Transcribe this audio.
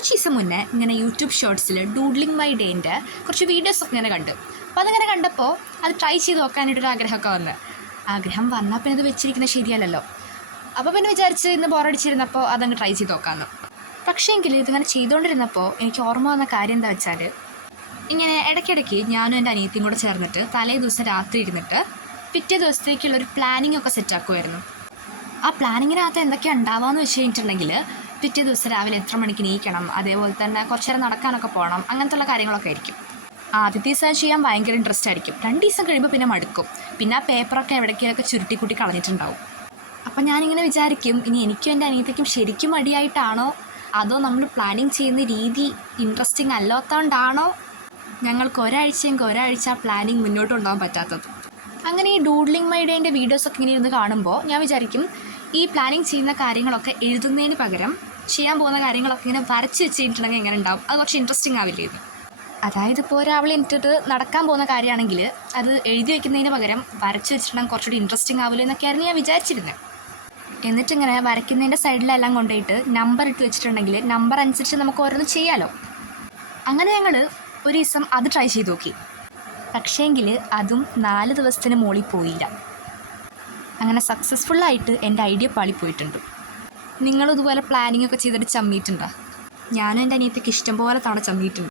കുറച്ച് ദിവസം മുന്നേ ഇങ്ങനെ യൂട്യൂബ് ഷോർട്സിൽ ഡൂഡ്ലിംഗ് മൈ ഡേൻ്റെ കുറച്ച് വീഡിയോസൊക്കെ ഇങ്ങനെ കണ്ടു. അപ്പോൾ അതങ്ങനെ കണ്ടപ്പോൾ അത് ട്രൈ ചെയ്ത് നോക്കാനായിട്ടൊരു ആഗ്രഹമൊക്കെ വന്ന്. ആഗ്രഹം വന്നാൽ പിന്നെ ഇത് വെച്ചിരിക്കുന്നത് ശരിയല്ലല്ലോ. അപ്പോൾ പിന്നെ വിചാരിച്ച് ഇന്ന് ബോറടിച്ചിരുന്നപ്പോൾ അതങ്ങ് ട്രൈ ചെയ്ത് നോക്കാമെന്ന്. പക്ഷേങ്കിൽ ഇതിങ്ങനെ ചെയ്തുകൊണ്ടിരുന്നപ്പോൾ എനിക്ക് ഓർമ്മ വന്ന കാര്യം എന്താ വെച്ചാൽ, ഇങ്ങനെ ഇടയ്ക്കിടയ്ക്ക് ഞാനും എൻ്റെ അനിയത്തിയും കൂടെ ചേർന്നിട്ട് തലേ ദിവസം രാത്രി ഇരുന്നിട്ട് പിറ്റേ ദിവസത്തേക്കുള്ളൊരു പ്ലാനിങ് ഒക്കെ സെറ്റാക്കുമായിരുന്നു. ആ പ്ലാനിങ്ങിനകത്ത് എന്തൊക്കെയാണ് ഉണ്ടാവാമെന്ന് വെച്ച് കഴിഞ്ഞിട്ടുണ്ടെങ്കിൽ, പിറ്റേ ദിവസം രാവിലെ എത്ര മണിക്ക് എണീക്കണം, അതേപോലെ തന്നെ കുറച്ച് നേരം നടക്കാനൊക്കെ പോകണം, അങ്ങനത്തെ കാര്യങ്ങളൊക്കെ ആയിരിക്കും. ആദ്യത്തെ ദിവസം ചെയ്യാൻ ഭയങ്കര ഇൻട്രസ്റ്റ് ആയിരിക്കും. 2 ദിവസം കഴിയുമ്പോൾ പിന്നെ മടുക്കും. പിന്നെ ആ പേപ്പറൊക്കെ എവിടേക്കൊക്കെ ചുരുട്ടിക്കൂട്ടി കളഞ്ഞിട്ടുണ്ടാവും. അപ്പം ഞാനിങ്ങനെ വിചാരിക്കും, ഇനി എനിക്കും എൻ്റെ അനിയത്തിക്കും ശരിക്കും മടിയായിട്ടാണോ, അതോ നമ്മൾ പ്ലാനിങ് ചെയ്യുന്ന രീതി ഇൻട്രസ്റ്റിംഗ് അല്ലാത്തതുകൊണ്ടാണോ ഞങ്ങൾക്ക് ഒരാഴ്ച ആ പ്ലാനിങ് മുന്നോട്ട് കൊണ്ടുപോകാൻ പറ്റാത്തത്. അങ്ങനെ ഈ ഡൂഡ്ലിംഗ് മൈ ഡേൻ്റെ വീഡിയോസൊക്കെ ഇങ്ങനെ ഇരുന്ന് കാണുമ്പോൾ ഞാൻ വിചാരിക്കും, ഈ പ്ലാനിങ് ചെയ്യുന്ന കാര്യങ്ങളൊക്കെ എഴുതുന്നതിന് പകരം ചെയ്യാൻ പോകുന്ന കാര്യങ്ങളൊക്കെ ഇങ്ങനെ വരച്ച് വെച്ച് കഴിഞ്ഞിട്ടുണ്ടെങ്കിൽ എങ്ങനെ ഉണ്ടാവും, അത് കുറച്ച് ഇൻട്രസ്റ്റിംഗ് ആവില്ലേ ഇത്. അതായത് ഇപ്പോൾ ഒരാൾ എനിട്ടിട്ട് നടക്കാൻ പോകുന്ന കാര്യമാണെങ്കിൽ അത് എഴുതി വയ്ക്കുന്നതിന് പകരം വരച്ച് വെച്ചിട്ടുണ്ടെങ്കിൽ കുറച്ചുകൂടി ഇൻട്രസ്റ്റിംഗ് ആവില്ല എന്നൊക്കെയായിരുന്നു ഞാൻ വിചാരിച്ചിരുന്നത്. എന്നിട്ടിങ്ങനെ വരയ്ക്കുന്നതിൻ്റെ സൈഡിലെല്ലാം കൊണ്ടുപോയിട്ട് നമ്പർ ഇട്ട് വെച്ചിട്ടുണ്ടെങ്കിൽ നമ്പർ അനുസരിച്ച് നമുക്ക് ഓരോന്ന് ചെയ്യാമല്ലോ. അങ്ങനെ ഞങ്ങൾ ഒരു ദിവസം അത് ട്രൈ ചെയ്ത് നോക്കി. പക്ഷേങ്കിൽ അതും 4 ദിവസത്തിന് മുകളിൽ പോയില്ല. അങ്ങനെ സക്സസ്ഫുള്ളായിട്ട് എൻ്റെ ഐഡിയ പാളിപ്പോയിട്ടുണ്ട്. നിങ്ങളും ഇതുപോലെ പ്ലാനിങ് ഒക്കെ ചെയ്തിട്ട് ചമ്മിയിട്ടുണ്ടോ? ഞാനും എൻ്റെ അനിയത്തിക്ക് ഇഷ്ടംപോലെ തവണ ചമ്മിയിട്ടുണ്ട്.